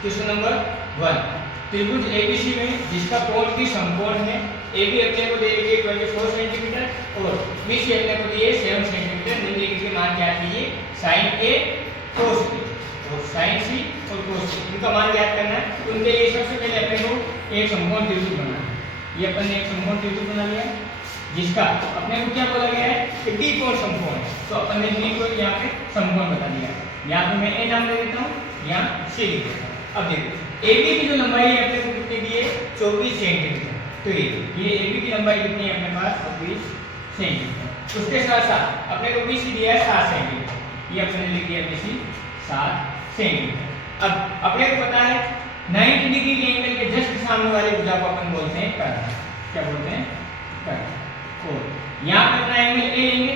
Question number 1, त्रिभुज ABC में जिसका कोण की समकोण है, AB अपने को दे रखी है 24 सेंटीमीटर और BC अपने को दी है 7 सेंटीमीटर। निम्नलिखित के मान ज्ञात कीजिए। sin A cos B और sin C और cos C इनका मान ज्ञात करना है। तो उनके लिए सबसे पहले अपने को एक समकोण त्रिभुज बनाना है। ये अपन ने एक समकोण त्रिभुज बना लिया जिसका अपने को क्या बोला गया है कि D कोण समकोण है। तो अपन ने D को यहाँ पे समकोण बता दिया। यहाँ पे मैं A नाम ले देता हूँ, यहाँ C लिख देता हूँ। अब देखो AB की जो लंबाई है अपने को कितनी दी है 24 सेंटीमीटर। तो ये AB की लंबाई कितनी है अपने पास 24 सेंटीमीटर। उसके साथ साथ अपने को BC दिया है 7 सेंटीमीटर। ये अपने लिख दिया BC 7 सेंटीमीटर। अब अपने को पता है 90 डिग्री के एंगल के जस्ट सामने वाले भुजा को अपन बोलते हैं कर्ण। क्या बोलते हैं? कर्ण। और यहाँ पे अपना एंगल A लेंगे,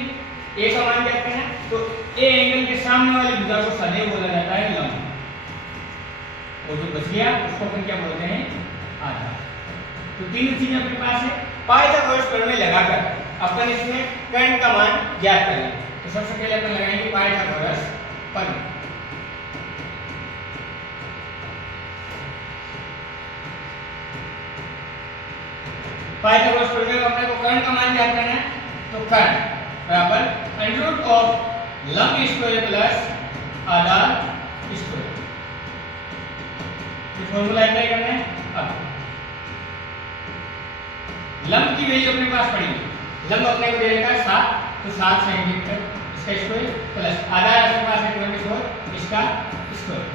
A का मान क्या करना है? तो A एंगल के सामने वाले भुजा को सदैव बोला जाता है लंब। और जो बच गया उसको अपन क्या बोलते हैं? आधार। तो तीनों चीजें अपने पास है। पाइथागोरस प्रमेय लगाकर अपन इसमें कर्ण का मान ज्ञात करेंगे। तो सबसे पहले अपन लगाएंगे पाइथागोरस प्रमेय। पाइथागोरस प्रमेय में अपने को कर्ण का मान ज्ञात करना है। तो कर्ण बराबर अंडर रूट ऑफ लंब स्क्वायर प्लस आधार स्क्वायर। ये फॉर्मूला अप्लाई करना है। अब लंब की वैल्यू अपने पास पड़ी, लंब अपने को दे रखा है 7, तो 7 सेंटीमीटर इसका स्क्वायर प्लस आधार अपने पास है 24 इसका स्क्वायर।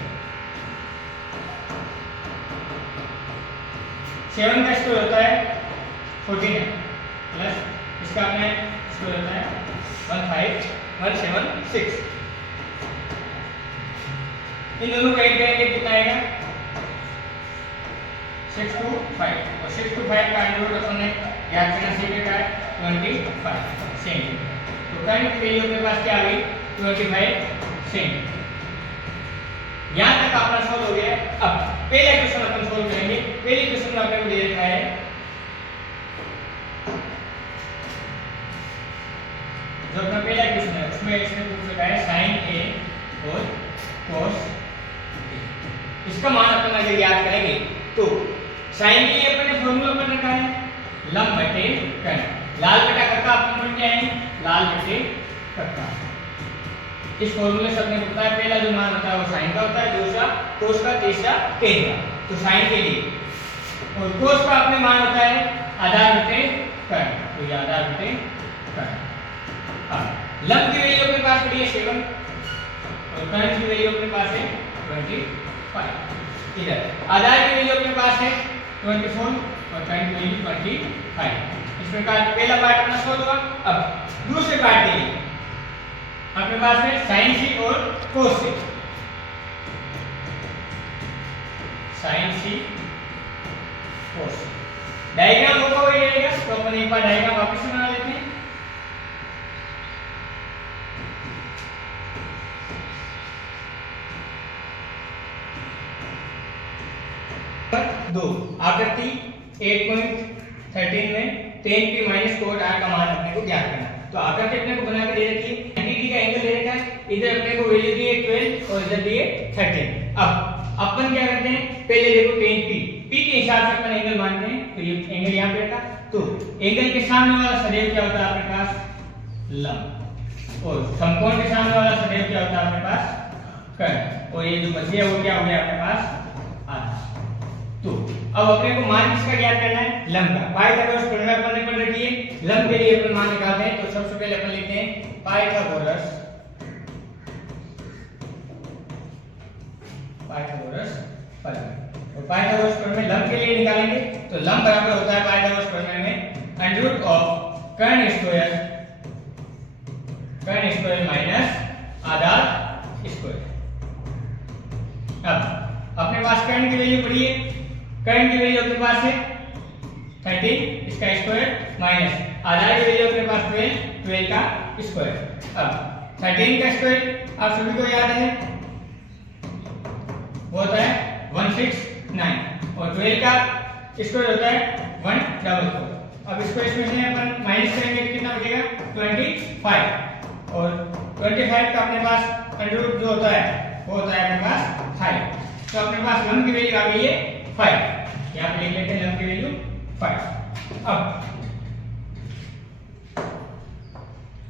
7 का स्क्वायर होता है 14 प्लस इसका अपने स्क्वायर होता है 15176। इन दोनों को ऐड करेंगे कितना आएगा 6 to 5 और 6 to 5 का अंडर रूट अपन ने ज्ञात करना सीखा का है 25 सेंटीमीटर। तो कर्ण की वैल्यू अपने पास क्या आ गई 25 सेंटीमीटर। यहाँ तक अपना सॉल्व हो गया। अब पहला क्वेश्चन अपन सॉल्व करेंगे। पहले क्वेश्चन में आपने को दे रखा है जो अपना पहला क्वेश्चन है उसमें इसने पूछ रखा है sin A और cos B। इसका मान अपन अगर याद करेंगे तो sin के लिए अपने फॉर्मूला पढ़ रखा है लंब बटे कर्ण। लाल बटा कर्ता अपन पढ़ के आए लाल बटे कर्ता। इस फॉर्मूले से अपने पता है पहला जो मान होता है वो sin का होता है, दूसरा cos का, तीसरा tan का। तो sin के लिए और cos का अपने मान होता है आधार बटे कर्ण। तो ये आधार बटे कर्ण। लंब की वैल्यू अपने पास पड़ी है 7 और कर्ण की वैल्यू अपने पास है 25। इधर आधार की वैल्यू अपने पास है 24 और कर्ण की वैल्यू 25। इस प्रकार पहला पार्ट अपना सॉल्व हुआ। अब दूसरे पार्ट के लिए अपने पास है sin C और cos C। sin C cos C diagram होगा वही रहेगा। तो अपन एक बार डायग्राम वापस से बना लेते हैं। दो आकृति 8.13 में tan p minus cot r का मान अपने को ज्ञात करना है। तो आकृति अपने को बना के दे रखी है 90 डिग्री का एंगल दे रखा है। इधर अपने को वैल्यू दी है 12 और इधर दी है 13। अब अपन क्या करते हैं पहले देखो tan p के हिसाब से अपन एंगल मानते हैं। तो ये एंगल यहाँ पे रखा। तो एंगल के सामने वाला सदैव क्या होता है अपने पास लंब और समकोण के सामने वाला सदैव क्या होता है अपने पास कर्ण। और ये जो बच गया वो क्या हो गया अपने पास आधा। तो अब अपने को मान किसका ज्ञात करना है लंब का। पाइथागोरस प्रमेय अपन ने पढ़ रखी है। लंब के लिए अपन मान निकालते हैं। तो सबसे पहले अपन लिखते हैं पाइथागोरस प्रमेय। और पाइथागोरस प्रमेय लंब के लिए निकालेंगे तो लंब बराबर होता है पाइथागोरस प्रमेय में अंडर रूट ऑफ कर्ण स्क्वायर माइनस आधार स्क्वायर। अब अपने पास कर्ण की वैल्यू पड़ी है। कर्ण की वैल्यू अपने पास है 13 इसका स्क्वायर माइनस आधार की वैल्यू अपने पास 12 का स्क्वायर। अब 13 का स्क्वायर आप सभी को याद है वो होता है 169 और 12 का स्क्वायर होता है 144। अब इसको इसमें से अपन माइनस करेंगे तो कितना बचेगा 25 और 25 का अपने पास अंडर रूट जो होता है वो होता है अपने पास 5। तो अपने पास लंब की वैल्यू आ गई है 5। यहाँ पे लिख लेते हैं लंब की वैल्यू 5।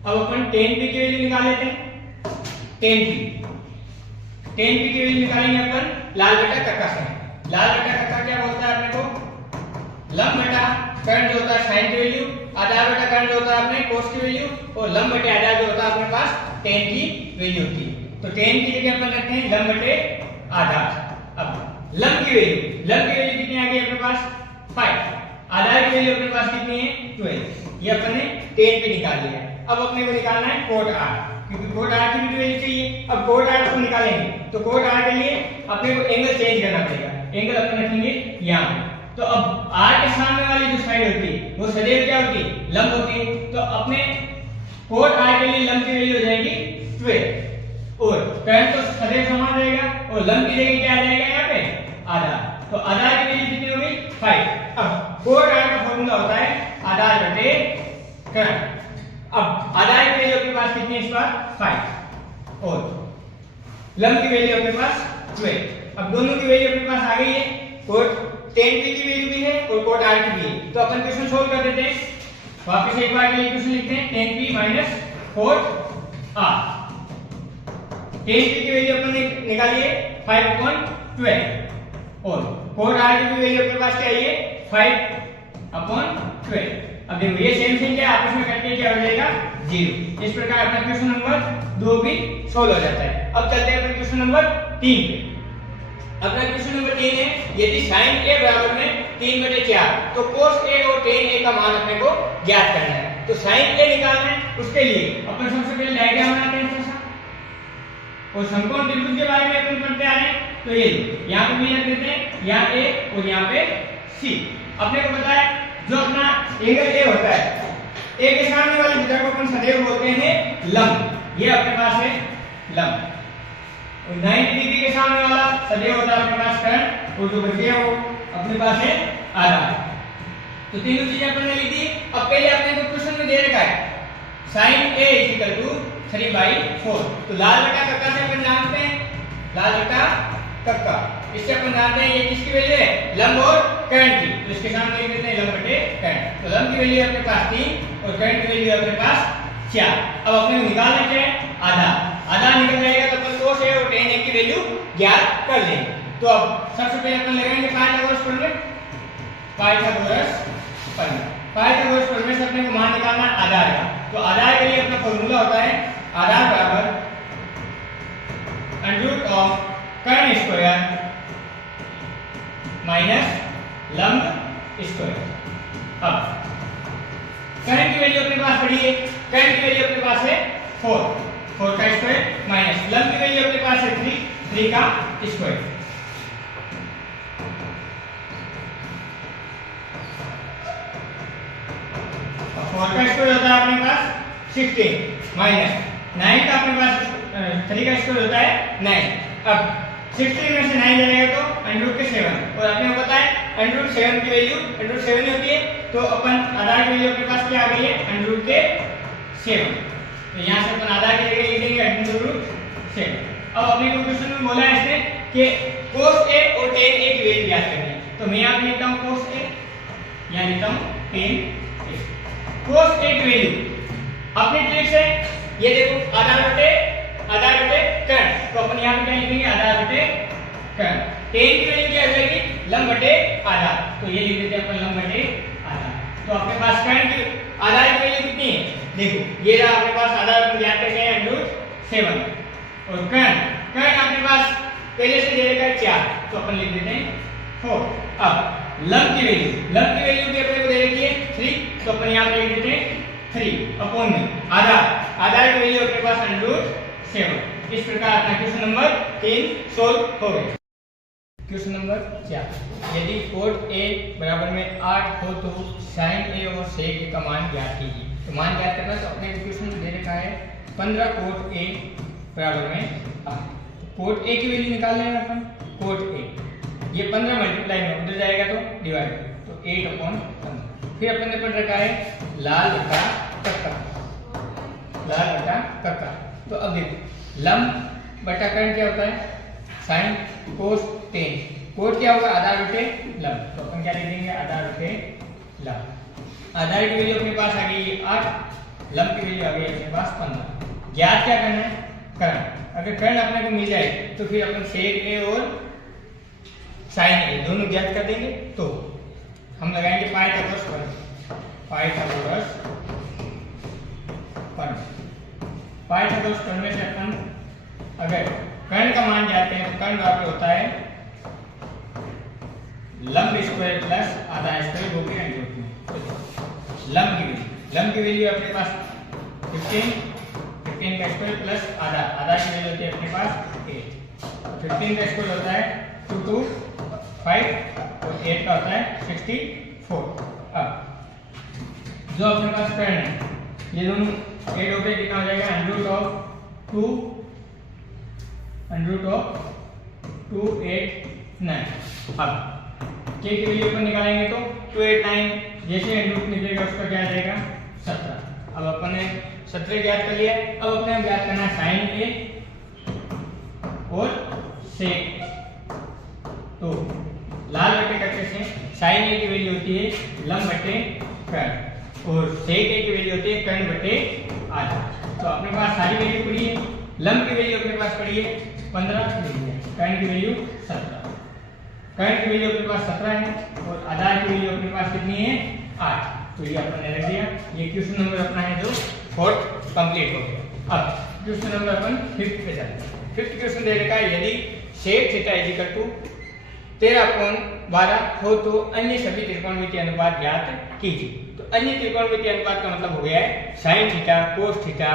अब अपन 10p की वैल्यू निकाल लेते हैं। 10p की वैल्यू निकालेंगे अपन लाल बटा कक्का से। लाल बटा कक्का क्या बोलता है अपने को? लंब बटा कर्ण जो होता है साइन की वैल्यू, आधार बटा कर्ण जो होता है अपने कोस की वैल्यू, और लंब बटे आधार जो होता है अपने पास tan की वैल्यू होती है। तो tan की जगह अपन रखते हैं लंब बटे आधार। अब लंब की वैल्यू कितनी आ गई अपने पास 5, आधार की वैल्यू अपने पास कितनी है 12। ये अपन ने tan पे निकाल लिया। अब अपने को निकालना है cot r, क्योंकि cot r की भी वैल्यू चाहिए। अब cot r को निकालेंगे तो cot r के लिए अपने को एंगल चेंज करना पड़ेगा। एंगल अपन रखेंगे यहाँ। तो अब r के सामने वाली जो साइड होती है वो सदैव क्या होती है? लंब होती है। तो अपने cot r के लिए लंब की वैल्यू हो जाएगी 12, और कर्ण तो सदैव समान रहेगा, और लंब की जगह क्या आ जाएगा यहाँ पे? आधार। तो आधार की वैल्यू कितनी होगी 5। अब cot r का फॉर्मूला होता है आधार बटे कर्ण। अब आधार की वैल्यू अपने पास कितनी है इस बार 5, और लंब की वैल्यू अपने पास 12। अब दोनों की वैल्यू अपने पास आ गई है। cot tan p की वैल्यू भी है और cot r की भी है। तो अपन क्वेश्चन सोल्व कर देते हैं। वापस एक बार के लिए क्वेश्चन लिखते हैं tan p minus cot r। tan p की वैल्यू अपन ने निकाली है 5/12, और cot r की भी वैल्यू अपने पास क्या है 5/12। अब देखो ये सेम क्या आपस में करके क्या हो जाएगा 0। इस प्रकार अपना क्वेश्चन नंबर 2 भी सोल्व हो जाता है। अब चलते हैं अपने क्वेश्चन नंबर 3 पे। अपना क्वेश्चन नंबर 3 है, यदि sin a बराबर में 3/4 तो cos a और tan a का मान अपने को ज्ञात करना है। तो sin a निकालना है, उसके लिए अपन सबसे पहले डायग्राम बनाते हैं ऐसा, और समकोण त्रिभुज के बारे में अपन पढ़ते आ रहे हैं। तो ये यहाँ पे भी रख देते हैं, यहाँ a और यहाँ पे c। अपने को पता है जो अपना एंगल a होता है, a के सामने वाली भुजा को अपन सदैव बोलते हैं लंब। ये अपने पास है लंब, और 90 डिग्री के सामने वाला सदैव होता है अपने पास कर्ण, और जो बच गया वो अपने पास है आधार। तो तीनों चीजें अपन ने लिख दी। अब पहले अपने को क्वेश्चन में दे रखा है sin a = 3/4। तो लाल बटा कक्का से अपन जानते हैं, लाल बटा कक्का, इससे अपन जानते हैं ये किसकी वैल्यू है? लंब और कर्ण की। तो इसके सामने लिख देते हैं लंब बटे कर्ण। तो लंब की वैल्यू अपने पास 3 और कर्ण की वैल्यू अपने पास 4। अब अपने को निकालना क्या है? आधार। आधार निकल जाएगा तो अपन cos a और tan a की वैल्यू ज्ञात कर लेंगे। तो अब सबसे पहले अपन लगाएंगे पाइथागोरस प्रमेय। पाइथागोरस प्रमेय से अपने को मान निकालना आधार का। तो आधार के लिए अपना फॉर्मूला होता है आधार बराबर √ कर्ण स्क्वायर माइनस लंब स्क्वायर। अब कर्ण की वैल्यू अपने पास पड़ी है, कर्ण की वैल्यू अपने पास है 4 का स्क्वायर माइनस लंब की वैल्यू अपने पास है 3 का स्क्वायर। 4 का स्क्वायर होता है अपने पास 16 माइनस 9 का अपने पास 3 का स्क्वायर होता है 9। अब 16 में से 9 जाएगा तो √7, और अपने को पता है √7 की वैल्यू √7 ही होती है। तो अपन आधार की वैल्यू अपने पास क्या आ गई है √7। तो यहाँ से अपन आधार की जगह लिख देंगे √7। अब अपने को क्वेश्चन में बोला है इसने कि cos a और tan a की वैल्यू ज्ञात करनी है। तो मैं यहाँ पे लिखता हूँ cos a, यहाँ लिखता हूँ tan a। cos a की वैल्यू अपनी ट्रिक से ये देखो आधार बटे कर्ण। तो अपन यहाँ पे क्या लिखेंगे आधार बटे कर्ण। tan की वैल्यू क्या हो जाएगी? लंब बटे आधार। तो ये लिख देते हैं अपन लंब बटे आधार। तो अपने पास कर्ण की आधार की वैल्यू कितनी है? देखो ये रहा अपने पास आधार अपन ज्ञात करके हैं √7, और कर्ण अपने पास पहले से दे रखा है 4, तो अपन लिख देते हैं 4। अब लंब की वैल्यू भी अपने को दे रखी है 3, तो अपन यहाँ पे लिख देते हैं 3/में आधार की वैल्यू अपने पास √7। इस प्रकार अपना क्वेश्चन नंबर 3 सोल्व हो गया। क्वेश्चन नंबर 4, यदि cot a बराबर में 8 हो तो sin a और sec a का मान ज्ञात कीजिए। तो मान ज्ञात करना तो अपने को क्वेश्चन में दे रखा है 15 cot a बराबर में 8। cot a की वैल्यू निकाल लेंगे अपन। cot a ये 15 मल्टीप्लाई में उधर जाएगा तो डिवाइड, तो 8/15। फिर अपन ने पढ़ रखा है लाल बटा कक्का। तो अब देखो लंब बटा कर्ण क्या होता है साइन कोस टेन। कोट क्या होगा? आधार बटे लंब। तो अपन क्या लिख देंगे? आधार बटे लंब। आधार की वैल्यू अपने पास आ गई 8, लंब की वैल्यू आ गई अपने पास 15। ज्ञात क्या करना है? कर्ण। अगर कर्ण अपने को मिल जाए तो फिर अपन सेक ए और साइन ए दोनों ज्ञात कर देंगे। तो हम लगाएंगे पाइथागोरस प्रमेय। पाइथागोरस प्रमेय। पाइथागोरस प्रमेय से अपन अगर कर्ण का मान जानते हैं तो कर्ण बराबर होता है लंब स्क्वायर प्लस आधा स्क्वायर जो कि अंडर में। लंब की वैल्यू अपने पास 15 का स्क्वायर प्लस आधा की वैल्यू होती है अपने पास 8। 15 का स्क्वायर होता है 2 2 5 और 8 का होता है 64। अब जो अपने पास कर्ण है ये दोनों ऐड होकर कितना हो जाएगा? Under root of 289। अब के की वैल्यू अपन निकालेंगे तो 289 जैसे अंडर रूट निकलेगा उसका क्या आ जाएगा? 17। अब अपन ने 17 ज्ञात कर लिया। अब अपने ज्ञात करना है साइन ए और सेक। तो लाल बटे करके से साइन ए की वैल्यू होती है लंब बटे कर्ण और सेक ए की वैल्यू होती है कर्ण बटे आधा। तो अपने पास सारी वैल्यू पड़ी है। लंब की वैल्यू अपने पास पड़ी है 15, कर्ण की वैल्यू 17। कर्ण की वैल्यू अपने पास 17 है और आधार की वैल्यू अपने पास कितनी है? 8। तो ये अपन ने रख दिया। ये क्वेश्चन नंबर अपना है जो 4th कंप्लीट हो गया। अब क्वेश्चन नंबर अपन 5th पे चलते हैं। 5th क्वेश्चन दे रखा है यदि सेक थीटा इक्वल टू 13/12 हो तो अन्य सभी त्रिकोणमितीय अनुपात ज्ञात कीजिए। तो अन्य त्रिकोणमितीय अनुपात का मतलब हो गया है sign theta, cos theta,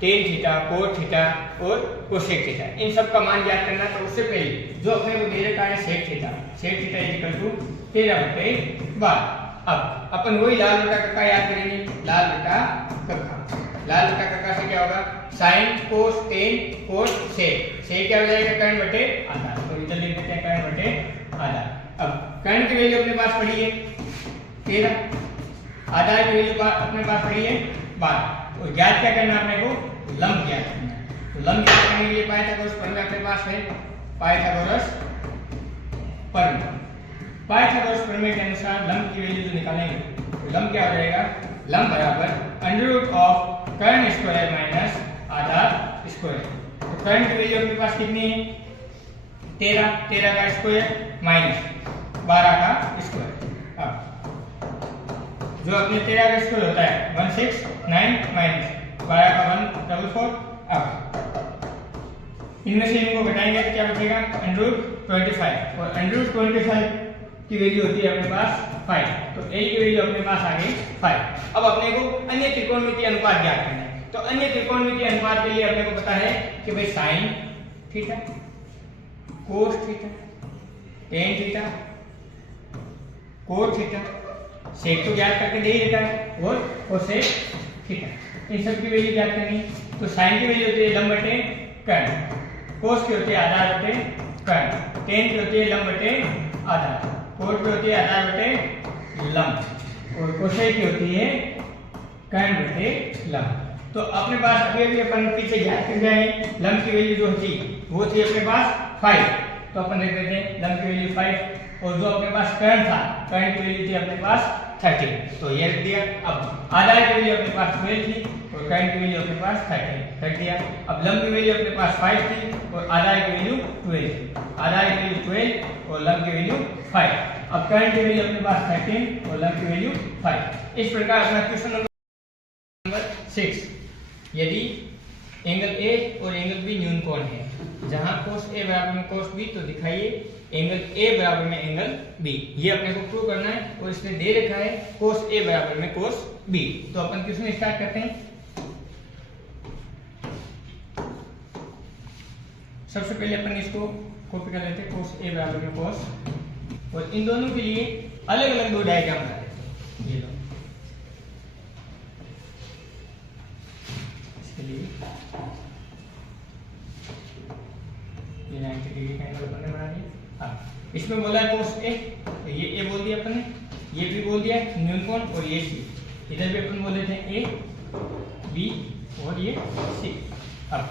tan theta, cot theta और कोसेक थीटा। इन सब का मान ज्ञात करना। तो उससे पहले जो अपने को दे रखा है सेक थीटा इक्वल टू 13/12। अब अपन वही लाल बटा कक्का याद करेंगे। लाल बटा कक्का से क्या होगा? साइन कोस टेन कोस सेक। सेक क्या हो जाएगा? कर्ण बटे आधा। तो इधर लिख देते हैं कर्ण बटे आधा। अब कर्ण की वैल्यू अपने पास पड़ी है 13, आधा की वैल्यू अपने पास पड़ी है 12 और ज्ञात क्या करना अपने को? लंब ज्ञात करना है। तो लंब ज्ञात करने के लिए पाइथागोरस प्रमेय अपने पास है। पाइथागोरस प्रमेय के अनुसार लंब की वैल्यू जो निकालेंगे तो लंब क्या हो जाएगा? लंब बराबर अंडर रूट ऑफ कर्ण स्क्वायर माइनस आधार स्क्वायर। तो कर्ण की वैल्यू अपने पास कितनी है? 13 का स्क्वायर माइनस 12 का स्क्वायर। अब जो अपने 13 का स्क्वायर होता है 169 माइनस 12 का 144। अब इनमें से इनको घटाएंगे तो क्या बचेगा? अंडर रूट 25 और अंडर रूट 25 की वैल्यू होती है अपने पास 5। तो a की वैल्यू अपने पास आ गई 5। अब अपने को अन्य त्रिकोणमितीय अनुपात ज्ञात करना है। तो अन्य त्रिकोणमितीय अनुपात के लिए अपने को पता है कि भाई sine theta, cos theta, tan theta, cot theta, sec तो ज्ञात करके दे ही देता है और कोसेक थीटा। इन सब की वैल्यू ज्ञात करनी। तो साइन की वैल्यू होती है लंब बटे कर्ण, कोस की होती है आधार बटे कर्ण, टेन की होती है लंब बटे आधार, कोट की होती है आधार बटे लंब और कोसेक की होती है कर्ण बटे लंब। तो अपने पास अभी अपन पीछे ज्ञात कर जाए लंब की वैल्यू जो थी वो थी अपने पास 5। तो अपन देख लेते हैं लंब की वैल्यू 5 और जो अपने पास कर्ण था कर्ण की वैल्यू थी अपने पास 30। तो ये रख दिया। अब आधार की वैल्यू अपने पास 12 थी और कर्ण की वैल्यू अपने पास 30 रख दिया। अब लंब की वैल्यू अपने पास 5 थी और आधार की वैल्यू 12 थी। आधार की वैल्यू 12 और लंब की वैल्यू 5। अब कर्ण की वैल्यू अपने पास 13 और लंब की वैल्यू 5। इस प्रकार अपना क्वेश्चन नंबर 6 यदि एंगल ए और एंगल बी न्यून कोण है, जहां कोस ए बराबर में कोस बी, तो दिखाइए एंगल ए बराबर में एंगल बी। ये अपने को प्रूव करना है और इसमें दे रखा है कोस ए बराबर में कोस बी। तो अपन क्वेश्चन स्टार्ट करते हैं। सबसे पहले अपन इसको कॉपी कर लेते हैं कोस ए बराबर में कोस, और इन दोनों के लिए अलग अलग दो डायग्राम बना देते हैं। ये लो इसके लिए ये 90 डिग्री का एंगल अपन ने बना दिया। हाँ, इसमें बोला है कोस ए, ये ए बोल दिया अपन ने, ये भी बोल दिया न्यून कोण और ये सी। इधर भी अपन बोल देते हैं ए बी और ये सी। अब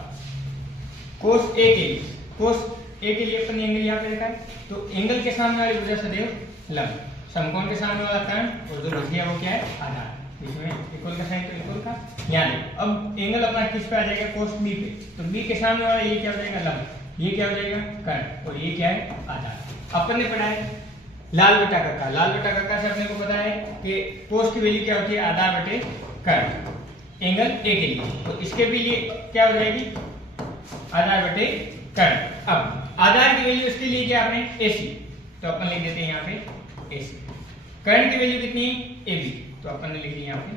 कोस ए के लिए कोस ए के लिए अपन ने एंगल यहाँ पे रखा है, तो एंगल के सामने वाली भुजा सदैव लंब, समकोण के सामने वाला कर्ण और जो भुजा वो क्या है आधार, इसमें इक्वल का साइन तो इक्वल का। यहाँ देखो अब एंगल अपना किस पे आ जाएगा, कोस बी पे, तो बी के सामने वाला ये क्या हो जाएगा लंब, ये क्या हो जाएगा कर्ण और ये क्या है आधार। अपन ने पढ़ा है लाल बटा कक्का, लाल बटा कक्का से अपने को पता है कि कोस की वैल्यू क्या होती है आधार बटे कर्ण एंगल ए के लिए, तो इसके भी लिए क्या हो जाएगी आधार बटे कर्ण। अब आधार की वैल्यू इसके लिए क्या आपने AC, तो अपन लिख देते हैं यहाँ पे AC। कर्ण की वैल्यू कितनी है AB, तो अपन ने लिख दी यहाँ पे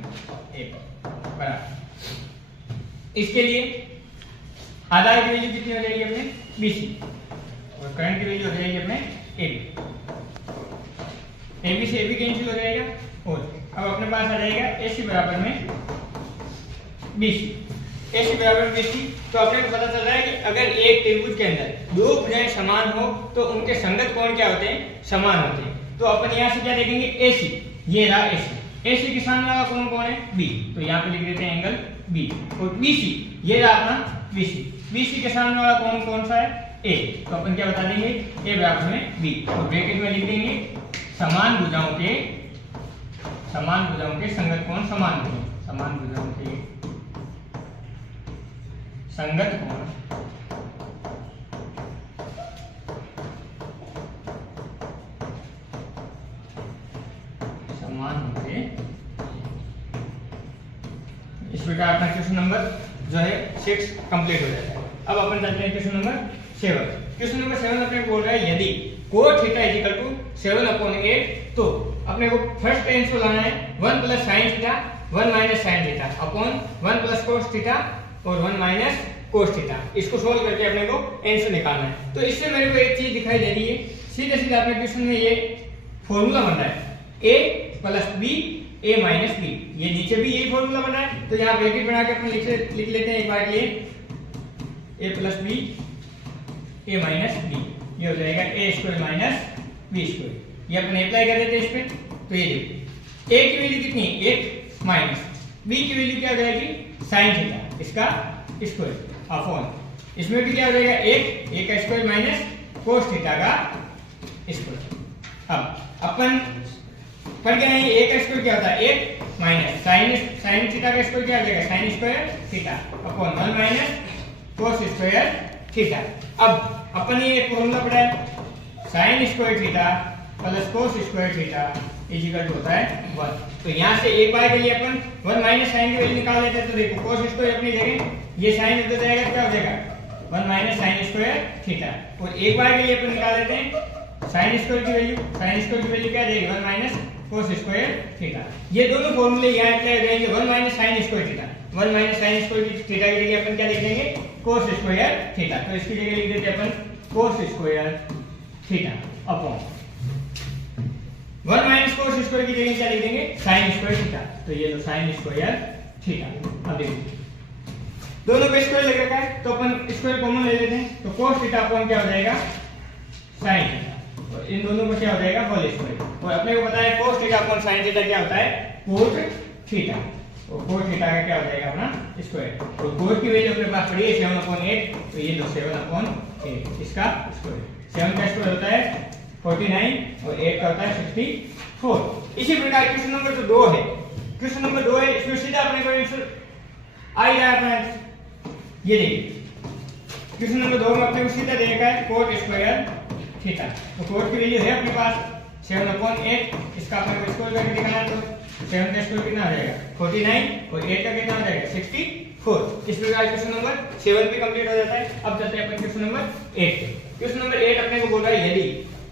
A बराबर। इसके लिए आधार की वैल्यू कितनी हो जाएगी अपने BC और कर्ण की वैल्यू हो जाएगी अपने AB। AB से AB कैंसिल हो जाएगा और अब अपने पास आ जाएगा AC बराबर में BC, AC बराबर BC। तो अपने को पता चल रहा है कि अगर एक त्रिभुज के अंदर दो भुजाएं समान हो तो उनके संगत कोण क्या होते हैं, समान होते हैं। तो अपन यहाँ से क्या देखेंगे AC, ये रहा AC के सामने वाला कोण कौन है B, तो यहाँ पे लिख देते हैं एंगल B। और BC ये रहा अपना BC के सामने वाला कोण कौन सा है A, तो अपन क्या बता देंगे A बराबर में B, तो ब्रैकेट में लिख देंगे समान भुजाओं के संगत कोण समान होते हैं, समान भुजाओं के संगत कोण समान होंगे। इस प्रकार अपना क्वेश्चन नंबर जो है 6 कंप्लीट हो जाता है। अब अपन चलते हैं क्वेश्चन नंबर 7। क्वेश्चन नंबर 7 अपने बोल रहा है यदि cos theta is equal to 7/8, तो अपने को फर्स्ट टेंस को लाना है 1 plus sin theta 1 minus sin theta upon 1 plus cos theta और 1 माइनस cos थीटा। इसको सोल्व करके अपने को आंसर निकालना है। तो इससे मेरे को एक चीज दिखाई दे रही है, सीधे सीधे अपने क्वेश्चन में ये फॉर्मूला बन रहा है a plus b a minus b, ये नीचे भी यही फॉर्मूला बना है। तो यहाँ ब्रैकेट बना के अपन लिख लेते हैं एक बार के लिए a plus b a minus b, ये हो जाएगा a square minus b square. ये अपन अप्लाई कर देते हैं इस पे, तो ये देखो a की वैल्यू कितनी है 1 माइनस b की वैल्यू क्या हो जाएगी sin थीटा इसका स्क्वायर अपॉन इसमें भी क्या हो जाएगा 1 का स्क्वायर माइनस cos थीटा का स्क्वायर। अब अपन पढ़ गए हैं a का स्क्वायर क्या होता है 1 माइनस sin थीटा का स्क्वायर क्या हो जाएगा sin square theta upon 1 minus cos square theta. अब अपन ये एक फॉर्मूला पढ़ा है sin square theta plus cos square theta is equal to होता है 1। तो यहाँ से एक बार के लिए अपन 1 माइनस sin की वैल्यू निकाल लेते हैं। तो देखो cos स्क्वायर अपनी जगह ये sin उधर जाएगा, क्या हो जाएगा 1 माइनस sin स्क्वायर थीटा, और एक बार के लिए अपन निकाल लेते हैं sin स्क्वायर की वैल्यू क्या जाएगी 1 माइनस cos स्क्वायर थीटा। ये दोनों फॉर्मूले यहाँ अप्लाई हो जाएंगे 1 minus sin square theta, 1 minus sin square theta की जगह अपन क्या लिख देंगे cos स्क्वायर थीटा। तो इसकी जगह लिख देते हैं अपन cos square theta upon 1 minus cos square की जगह क्या लिख देंगे sin स्क्वायर थीटा। तो ये लो sin स्क्वायर थीटा। अब देखो दोनों पे स्क्वायर लग रखा है, तो अपन स्क्वायर कॉमन ले लेते हैं, तो cos थीटा अपॉन क्या हो जाएगा sin थीटा, और इन दोनों में क्या हो जाएगा होल स्क्वायर। और अपने को पता है cos theta upon sin theta क्या होता है cot थीटा, और cot थीटा का क्या हो जाएगा अपना स्क्वायर। तो cos की वैल्यू अपने पास पड़ी है 7/8, तो ये लो 7/8 इसका स्क्वायर। 7 का स्क्वायर होता है 49 और 8 का होता है 64। इसी प्रकार क्वेश्चन नंबर 2 है, क्वेश्चन नंबर 2 है, इसमें सीधा अपने को आंसर आ ही रहा है अपना। ये देखिए क्वेश्चन नंबर 2 में अपने को सीधा दे रखा है cot स्क्वायर थीटा। तो cot की वैल्यू है अपने पास 7/8, इसका अपने को स्क्वायर करके दिखाना है, तो 7 का स्क्वायर कितना हो जाएगा 49 और 8 का कितना हो जाएगा 64। इस प्रकार क्वेश्चन नंबर 7 भी कंप्लीट हो जाता है। अब चलते हैं अपन क्वेश्चन नंबर 8 पे। क्वेश्चन नंबर 8 अपने को बोल रहा है यदि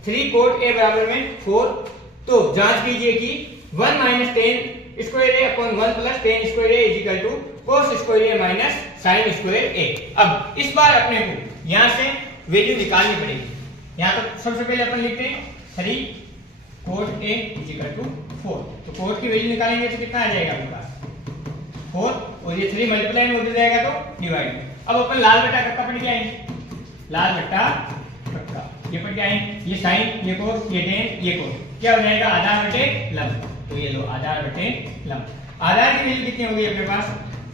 3 cot a बराबर में 4, तो जांच कीजिए कि 1 minus 10 square a upon 1 plus 10 square a is equal to cos square a minus sin square a। अब इस बार अपने को यहाँ से वैल्यू निकालनी पड़ेगी। यहाँ तो सबसे पहले अपन लिखते हैं 3 cot a is equal to 4, तो cot की वैल्यू निकालेंगे तो कितना आ जाएगा अपने पास 4, और ये 3 मल्टीप्लाई में उधर जाएगा तो डिवाइड। अब अपन लाल बटा कक्का पढ़ के आएंगे, लाल बटा कक्का ये पढ़ के आएंगे, ये sin ये cos ये tan ये cos क्या हो जाएगा आधार बटे लंब। तो ये लो आधार बटे लंब। आधार की वैल्यू कितनी होगी अपने पास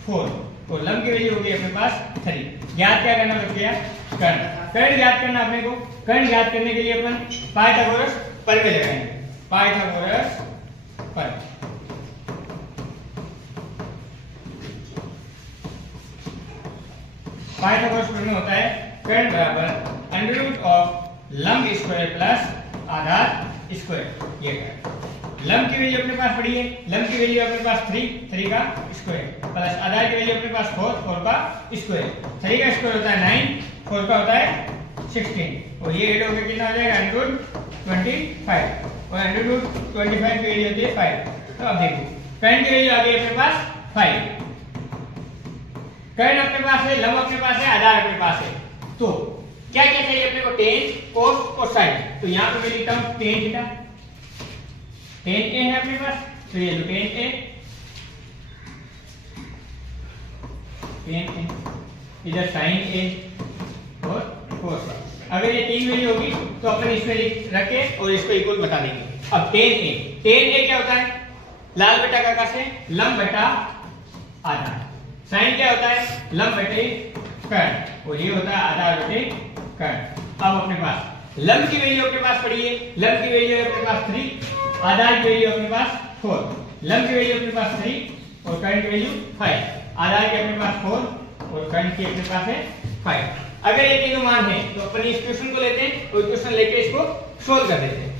4 और लंब की वैल्यू होगी अपने पास 3। याद क्या करना बच गया कर्ण। कर्ण ज्ञात करना अपने को। कर्ण ज्ञात करने के लिए अपन पाइथागोरस प्रमेय लगाएंगे। पाइथागोरस प्रमेय। पाइथागोरस प्रमेय होता है कर्ण बराबर अंडर रूट ऑफ लंब स्क्वायर प्लस आधार स्क्वायर। ये लंब की वैल्यू अपने पास पड़ी है, लंब की वैल्यू अपने पास 3 का स्क्वायर प्लस आधार की वैल्यू अपने पास 4 का स्क्वायर। 3 का स्क्वायर होता है 9, 4 का होता है 16 और ये ऐड होकर कितना हो जाएगा अंडर रूट 25 और अंडर रूट 25 की वैल्यू होती है 5। तो अब देखो कर्ण की वैल्यू आ गई अपने पास 5, कर्ण अपने पास है, लंब अपने पास है, आधार अपने पास है। तो क्या क्या चाहिए अपने को, टेन, कोस और साइन। तो यहाँ पे मैं लिखता हूँ टेन थीटा, टेन ए है अपने पास, तो ये लो टेन ए, इधर साइन ए और कोस। अगर ये तीन वैल्यू होगी तो अपन इसमें रख के और इसको इक्वल बता देंगे। अब टेन ए क्या होता है, लाल बटा काका से लंब बटा आधार। साइन क्या होता है, लंब बटे कर्ण और ये होता है आधार बटे कर्ण। अब अपने पास लंब की वैल्यू अपने पास पड़ी है, लंब की वैल्यू अपने पास 3, आधार की वैल्यू अपने पास 4। लंब की वैल्यू अपने पास 3 और कर्ण की वैल्यू 5, आधार की अपने पास 4 और कर्ण की अपने पास है 5। अगर ये तीनों मान है तो अपन इस क्वेश्चन को लेते हैं और क्वेश्चन लेके इसको सोल्व कर देते हैं।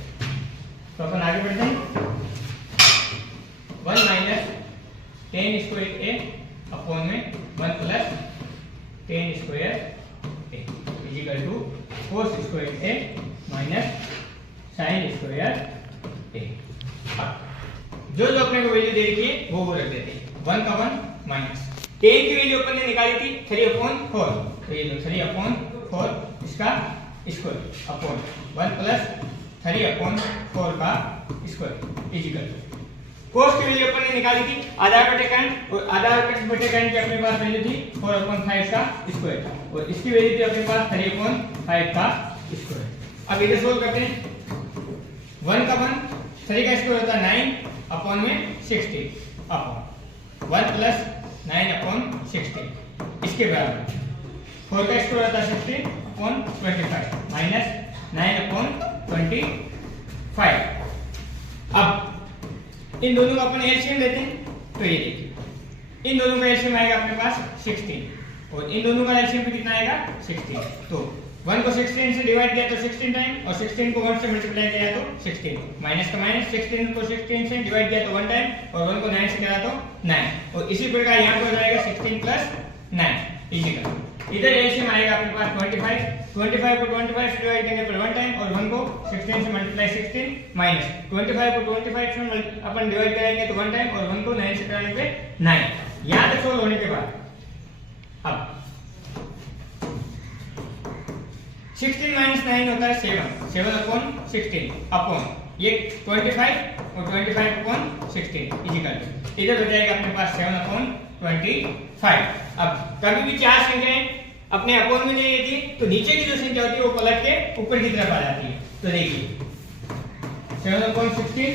तो अपन आगे बढ़ते हैं। 1 माइनस 10 स्क्वायर ए अपॉन में 1 plus 10 square A equal to cos square A minus sine square A. जो जो अपने को वैल्यू दे रखी है वो रख देते हैं। 1 का 1 माइनस 10 की वैल्यू अपन ने निकाली थी 3/4, तो ये लो 3/4 इसका स्क्वायर अपॉन 1 प्लस 3/4 का स्क्वायर इक्वल टू कोस की वैल्यू अपन ने निकाली थी आधार बटे कर्ण और आधार बटे कर्ण की अपने पास वैल्यू थी 4/5 का स्क्वायर और इसकी वैल्यू थी अपने पास 3/5 का स्क्वायर। अब इधर सोल्व करते हैं। 1 का 1, 3 का स्क्वायर होता है 9 अपॉन में 16 अपॉन 1 प्लस 9/16 इसके बराबर 4 का स्क्वायर होता है 16/25 माइनस 9/25। अब इन दोनों का अपन एलसीएम लेते हैं, तो ये देखिए इन दोनों का एलसीएम आएगा अपने पास 16 और इन दोनों का एलसीएम पे कितना आएगा 16। तो 1 को 16 से डिवाइड किया तो 16 टाइम और 16 को 1 से मल्टीप्लाई किया तो 16 माइनस का माइनस 16 को 16 से डिवाइड किया तो 1 टाइम और 1 को 9 से किया तो 9 और इसी प्रकार यहाँ पर हो जाएगा 16 प्लस 9 इक्वल इधर एलसीएम आएगा अपने पास 25 को 25 से डिवाइड करने पर 1 टाइम और 1 को 16 से मल्टीप्लाई 16 माइनस 25 को 25 से अपन डिवाइड करेंगे तो 1 टाइम और 1 को 9 से कराने पे 9। यहां तक सोल्व होने के बाद अब 16 माइनस 9 होता है 7/16 अपॉन ये 25 और 25/16 इक्वल इधर हो जाएगा अपने पास 7/25। अब कभी भी चार संख्याएं अपने अपॉन में नहीं रहती तो नीचे की जो संख्या होती है वो पलट के ऊपर की तरफ आ जाती है। तो देखिए 7/16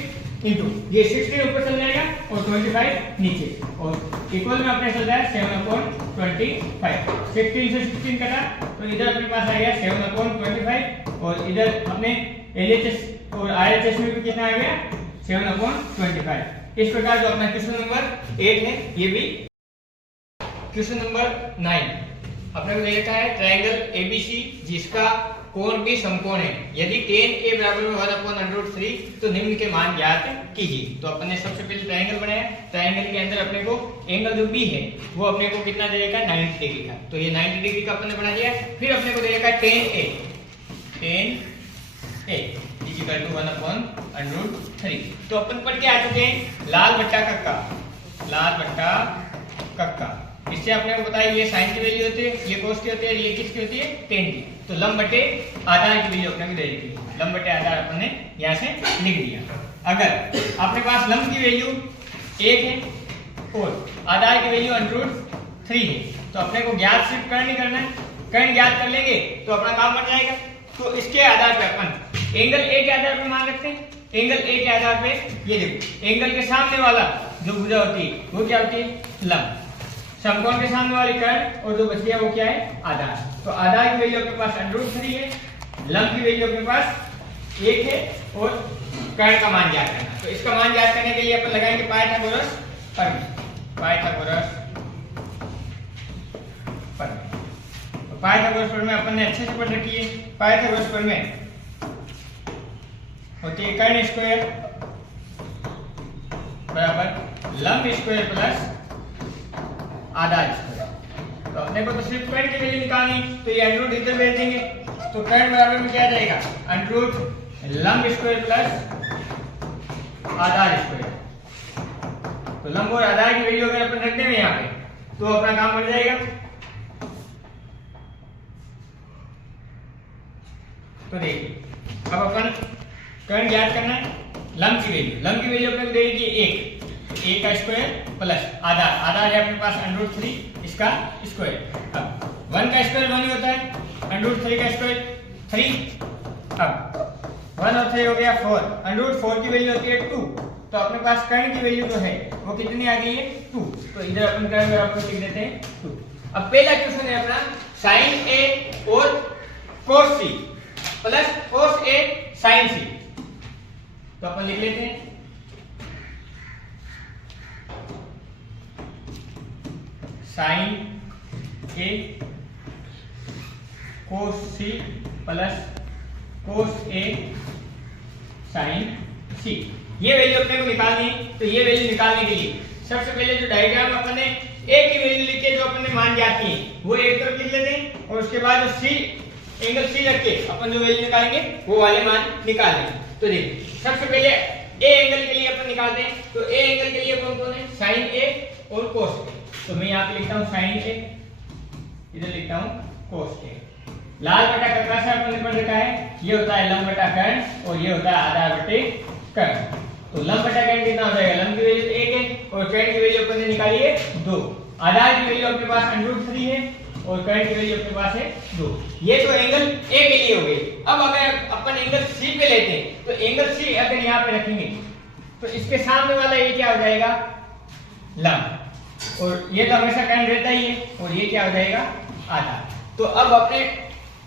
इंटू ये 16 ऊपर चल जाएगा और 25 नीचे और इक्वल में अपने चल जाएगा 7/25। 16 से 16 कटा तो इधर अपने पास आ गया 7/25 और इधर अपने एलएचएस और आरएचएस में भी कितना आ गया 7/25। इस प्रकार जो अपना क्वेश्चन नंबर 8 है ये भी क्वेश्चन नंबर 9 अपने को दे रखा है ट्रायंगल एबीसी जिसका कोण भी समकोण है यदि tan a बराबर में 1/√3 तो निम्न के मान ज्ञात कीजिए। तो अपन ने सबसे पहले ट्रायंगल बनाया, ट्रायंगल के अंदर अपने को एंगल जो b है वो अपने को कितना दे रखा है 90 डिग्री का, तो ये 90 डिग्री का अपन ने बना दिया। फिर अपने को दे रखा है tan a इक्वल टू 1/√3। तो अपन पढ़ के आ चुके हैं लाल बट्टा कक्का। इससे अपने को बताया ये साइन की वैल्यू होती है, ये कोस की होती है, ये किसकी होती है tan की। तो लंब बटे आधार की वैल्यू अपने को दे दी, लंब बटे आधार अपन ने यहाँ से लिख दिया। अगर अपने पास लंब की वैल्यू 1 है और आधार की वैल्यू √3 है तो अपने को ज्ञात सिर्फ कर्ण नहीं करना है, कर्ण ज्ञात कर लेंगे तो अपना काम बन जाएगा। तो इसके आधार पर अपन एंगल ए के आधार पर मान रखते हैं। एंगल ए के आधार पे ये देखो एंगल के सामने वाला जो भुजा होती है वो क्या होती है लंब, समकोण के सामने वाली कर्ण और जो बच गया वो क्या है आधार। तो आधार की वैल्यू अपने पास √3 है, लंब की वैल्यू अपने पास 1 है और कर्ण का मान ज्ञात करना। तो इसका मान ज्ञात करने के लिए अपन लगाएंगे पाइथागोरस प्रमेय। पाइथागोरस प्रमेय अपन ने अच्छे से पढ़ रखी है। पाइथागोरस प्रमेय होती है कर्ण स्क्वायर बराबर लंब स्क्वायर प्लस आधार स्क्वायर। तो अपने को तो सिर्फ कर्ण की वैल्यू निकालनी, तो ये अंडर रूट इधर भेज देंगे, तो कर्ण बराबर में क्या जाएगा अंडर रूट लंब स्क्वायर प्लस आधार स्क्वायर। तो लंब और आधार की वैल्यू अगर अपन रख देंगे यहाँ पे तो अपना काम बन जाएगा। तो देखिए अब अपन कर्ण ज्ञात करना है। लंब की वैल्यू अपने को दे दीजिए 1 का स्क्वायर प्लस आधार है अपने पास √3 इसका स्क्वायर। अब 1 का स्क्वायर 1 ही होता है, √3 का स्क्वायर 3। अब 1 और 3 हो गया 4, √4 की वैल्यू होती है 2। तो अपने पास कर्ण की वैल्यू जो है वो कितनी आ गई है 2। तो इधर अपन कर्ण बराबर लिख देते हैं 2। अब पहला क्वेश्चन है अपना sin A और cos C plus cos A sin C। तो अपन लिख लेते हैं sin A cos C plus cos A sin C। ये वैल्यू अपने को निकालनी है। तो ये वैल्यू निकालने के लिए सबसे पहले जो डायग्राम अपन ने A की वैल्यू लिख के जो अपन ने मान ज्ञात की है वो एक तरफ लिख लेते हैं और उसके बाद C एंगल C रख के अपन जो वैल्यू निकालेंगे वो वाले मान निकालेंगे। तो देखिए सबसे पहले A एंगल के लिए अपन निकालते हैं। तो A एंगल के लिए कौन कौन है sin A और cos A। तो मैं यहाँ पे लिखता हूँ sin A, इधर लिखता हूँ cos A। लाल बटा कक्का से अपन ने पढ़ रखा है, ये होता है लंब बटा कर्ण और ये होता है आधार बटे कर्ण। तो लंब बटा कर्ण कितना हो जाएगा, लंब की वैल्यू 1 है और कर्ण की वैल्यू अपन ने निकाली है 2। आधार की वैल्यू अपने पास √3 है और कर्ण की वैल्यू अपने पास है 2। ये तो एंगल A के लिए हो गई। अब अगर अपन एंगल C पे लेते हैं तो एंगल C अगर यहाँ पे रखेंगे तो इसके सामने वाला ये क्या हो जाएगा लंब, और ये तो हमेशा कर्ण रहता ही है, और ये क्या हो जाएगा आधार। तो अब अपने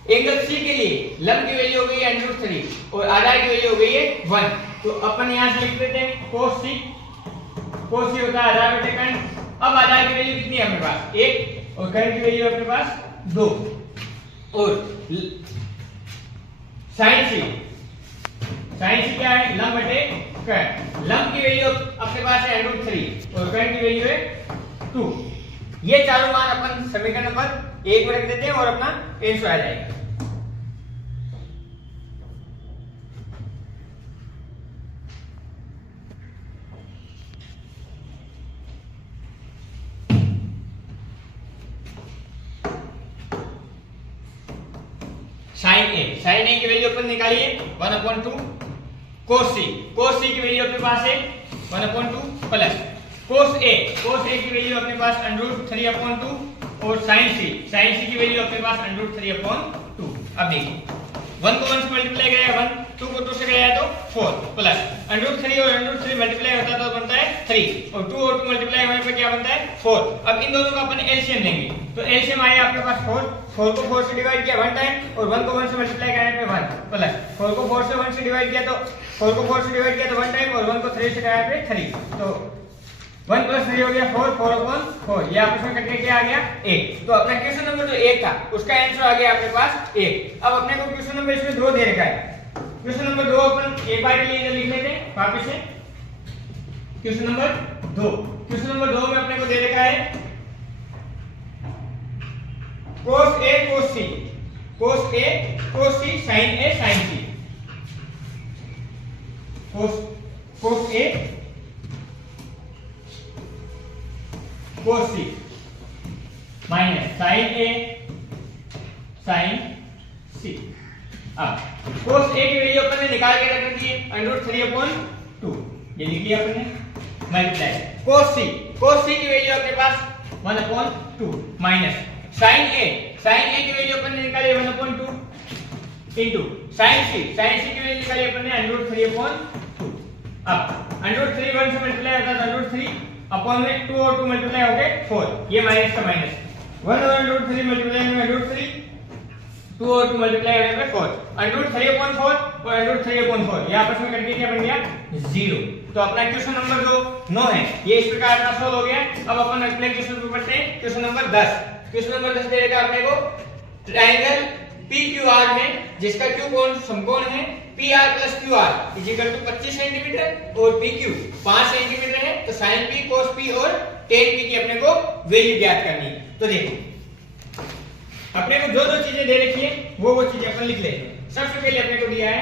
एंगल C के लिए लंब की वैल्यू हो गई है √3 और आधार की वैल्यू हो गई है 1। तो अपन यहाँ से लिख देते हैं cos C होता है आधार बटे कर्ण। अब आधार की वैल्यू कितनी है अपने पास 1 और कर्ण की वैल्यू अपने पास 2। और sin C क्या है लंब बटे कर्ण। लंब की वैल्यू अपने पास है √3 और कर्ण की वैल्यू है 2। ये चारों मान अपन समीकरण नंबर 1 में रख देते हैं और अपना आंसर आ जाएगा। sin A की वैल्यू अपन निकालिए 1/2 cos C की वैल्यू अपने पास है 1/2 प्लस cos A की वैल्यू अपने पास √3/2 और sin C की वैल्यू अपने पास √3/2। अब देखिए 1 को 1 से मल्टीप्लाई करेगा 1, 2 को 2 से करेगा तो 4 प्लस √3 और √3 मल्टीप्लाई होता है तो बनता है 3 और 2 और 2 मल्टीप्लाई होने पर क्या बनता है 4। अब इन दोनों का अपन एलसीएम लेंगे तो एलसीएम आया आपके पास 4 को 4 से डिवाइड किया 1 टाइम और 1 को 1 से मल्टीप्लाई करने पे 1 प्लस 4 को 4 से 1 से डिवाइड किया तो 4 को 4 से डिवाइड किया तो 1 टाइम और 1 को 3 से करने पे 3। तो 1 + 3 हो गया 4/4। ये आपस में कट के क्या आ गया 1। तो अपना क्वेश्चन नंबर जो 1 था उसका आंसर आ गया आपके पास 1। अब अपने को क्वेश्चन नंबर इसमें 2 दे रखा है। क्वेश्चन नंबर 2 अपन एक बार के लिए इधर लिख लेते हैं वापस से। क्वेश्चन नंबर 2 में अपने को दे रखा है cos A cos C sin A sin C। cos A cos C minus sin A sin C। अब cos A की वैल्यू अपन ने निकाल के रख दी है √3/2, ये लिख लिया अपन ने मल्टीप्लाई cos C की वैल्यू अपने पास 1/2 माइनस sin A की वैल्यू अपन ने निकाली 1/2 इनटू sin C की वैल्यू निकाली अपन ने √3/2। अब √3 1 से मल्टीप्लाई होता है √3 अपॉन में 2 और 2 मल्टीप्लाई हो गए 4, ये माइनस का माइनस 1 और √3 मल्टीप्लाई में √3 2 और 2 मल्टीप्लाई करने पे 4 अंडर 3/4 और अंडर 3/4 ये आपस में कट के क्या बन गया 0। तो अपना क्वेश्चन नंबर जो 9 है ये इस प्रकार का सोल्व हो गया। अब अपन अगले क्वेश्चन पे बढ़ते हैं। Question number 10। क्वेश्चन नंबर 10 दे रखा अपने को ट्रायंगल PQR में जिसका क्यू कोण समकोण है PR + QR equal to 25 centimetre और PQ 5 सेंटीमीटर है। तो sin P cos P और tan P की अपने को वैल्यू ज्ञात करनी है। तो देखो अपने को जो जो चीजें दे रखी है वो चीजें अपन लिख लेते हैं। सबसे पहले अपने को दिया है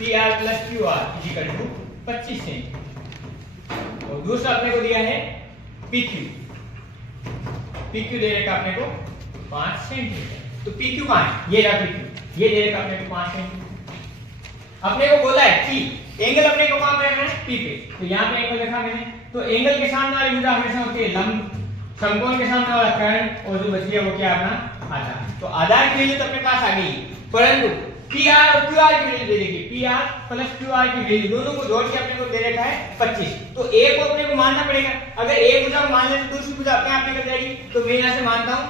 PR + QR equal to 25 centimetre और दूसरा अपने को दिया है PQ दे रखा अपने को 5 सेंटीमीटर। तो PQ कहां है? ये रहा PQ, ये दे रखा अपने को 5 सेंटीमीटर। अपने को बोला है P एंगल अपने को कहां पे रखना है? P पे। तो यहां पे एंगल रखा मैंने। तो एंगल के सामने वाली भुजा हमेशा होती है लंब, समकोण के सामने वाला कर्ण और जो बची है वो क्या अपना आधार। तो आधार की वैल्यू तो अपने पास आ गई, परंतु PR और QR की वैल्यू दे देगी। PR + QR की वैल्यू दोनों को जोड़ के अपने को दे रखा है 25। तो A को अपने को मानना पड़ेगा। अगर एक भुजा को मान ले तो दूसरी भुजा अपने आप निकल जाएगी। तो मैं यहां से मानता हूं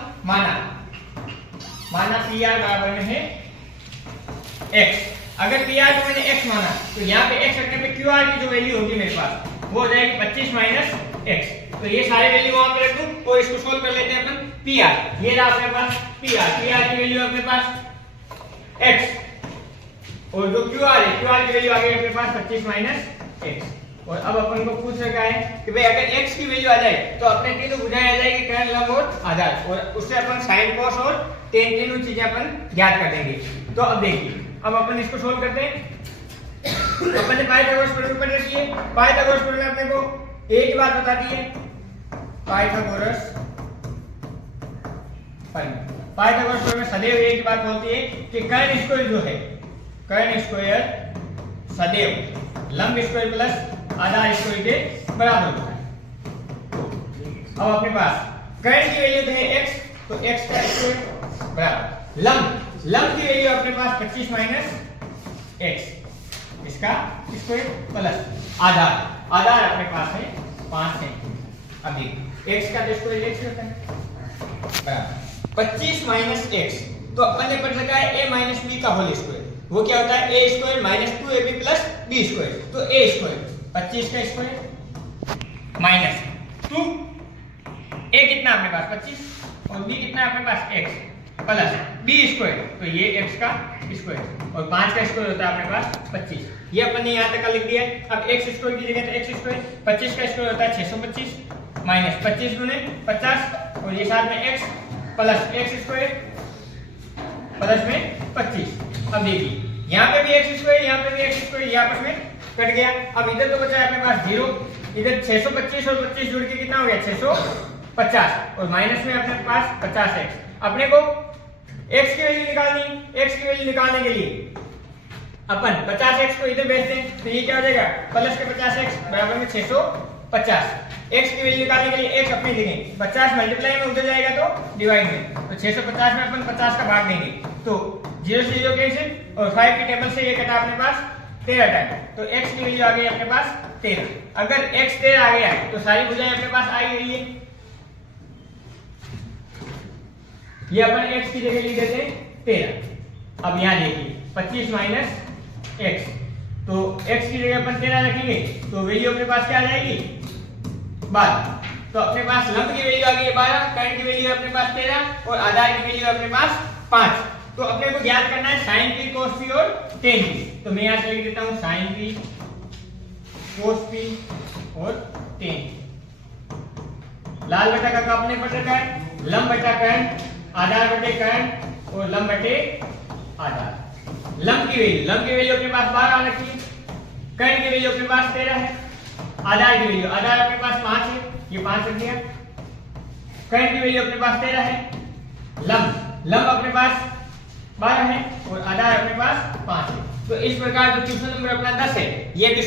माना PR बराबर में है x। अगर PR को मैंने x माना तो यहाँ पे x रखने पे QR की जो वैल्यू होगी मेरे पास वो हो जाएगी 25 - x। तो ये सारे वैल्यू वहां पे रख दूं और इसको सोल्व कर लेते हैं अपन। PR ये रहा अपने पास PR की वैल्यू अपने पास x और जो QR की वैल्यू आ गई अपने पास 25 - x। और अब अपन को पूछ रखा है कि भाई अगर x की वैल्यू आ जाए तो अपने तीनों भुजाएं आ जाएगी कर्ण, लंब और आधार और उससे अपन sin cos और tan तीनों चीजें अपन ज्ञात कर देंगे। तो अब देखिए अब अपन इसको सोल्व करते हैं। अपन ने पाइथागोरस प्रमेय पढ़ रखी है। पाइथागोरस प्रमेय अपने को एक बात बताती है पाइथागोरस प्रमेय सदैव एक बात बोलती है कि कर्ण स्क्वायर जो है कर्ण स्क्वायर सदैव लंब स्क्वायर प्लस आधार स्क्वायर के बराबर होता है। अब अपने पास कर्ण की वैल्यू है x तो x का स्क्वायर बराबर लंब की वैल्यू अपने पास 25 - x इसका स्क्वायर प्लस आधार अपने पास है 5 सेंटीमीटर। अब देखिए x का स्क्वायर x होता है बराबर 25 - x। तो अपन ने पढ़ रखा है a - b का होल स्क्वायर। वो क्या होता है a square - 2ab + b square. तो a स्क्वायर 25 का स्क्वायर माइनस 2 a कितना अपने पास 25 और b कितना अपने पास x प्लस b स्क्वायर। तो ये x का स्क्वायर और 5 का स्क्वायर होता है अपने पास 25। ये अपन ने यहाँ तक का लिख दिया। अब x स्क्वायर की जगह तो x स्क्वायर 25 का स्क्वायर होता है 625 माइनस 25 गुने 50 और ये साथ में x plus x square plus में 25। अब देखिए यहाँ पे भी x स्क्वायर यहाँ पे भी x स्क्वायर ये आपस में कट गया। अब इधर तो बचा है अपने पास 0, इधर 625 और 25 जुड़ के कितना हो गया 650 और माइनस में अपने पास 50x। अपने को x की वैल्यू निकालनी। x की वैल्यू निकालने के लिए अपन 50x को इधर भेजते हैं तो ये क्या हो जाएगा प्लस के 50x बराबर में 650। x की वैल्यू निकालने के लिए x अपने लिखेंगे 50 मल्टीप्लाई में उधर जाएगा तो डिवाइड में। तो 650 में अपन 50 का भाग देंगे तो 0 से 0 कैंसिल और 5 की टेबल से ये कटा अपने पास 13 टाइम। तो x की वैल्यू आ गई अपने पास 13। अगर x 13 आ गया तो सारी भुजाएं अपने पास आ गई है। ये अपन x की जगह लिख देते हैं 13। अब यहाँ देखिए 25 - x तो x की जगह अपन 13 रखेंगे तो वैल्यू अपने पास क्या आ जाएगी 12। तो अपने पास लंब की वैल्यू आ गई है 12, कर्ण की वैल्यू अपने पास 13 और आधार की वैल्यू अपने पास 5। तो अपने को ज्ञात करना है sin p cos p और tan p। तो मैं यहां से लिख देता हूं sin p cos p और tan p। लाल बटा का अपने पढ़ रखा है लंब बटा कर्ण आधार बटे कर्ण और लंब बटे आधार। लंब की वैल्यू अपने पास 12 रखी है, कर्ण की वैल्यू अपने पास 13 है, आधार की वैल्यू आधार अपने पास 5 है ये 5 रख दिया, कर्ण की वैल्यू अपने पास 13 है, लंब अपने पास 12 है और आधार अपने पास 5 है। तो इस प्रकार जो क्वेश्चन नंबर अपना 10 है ये भी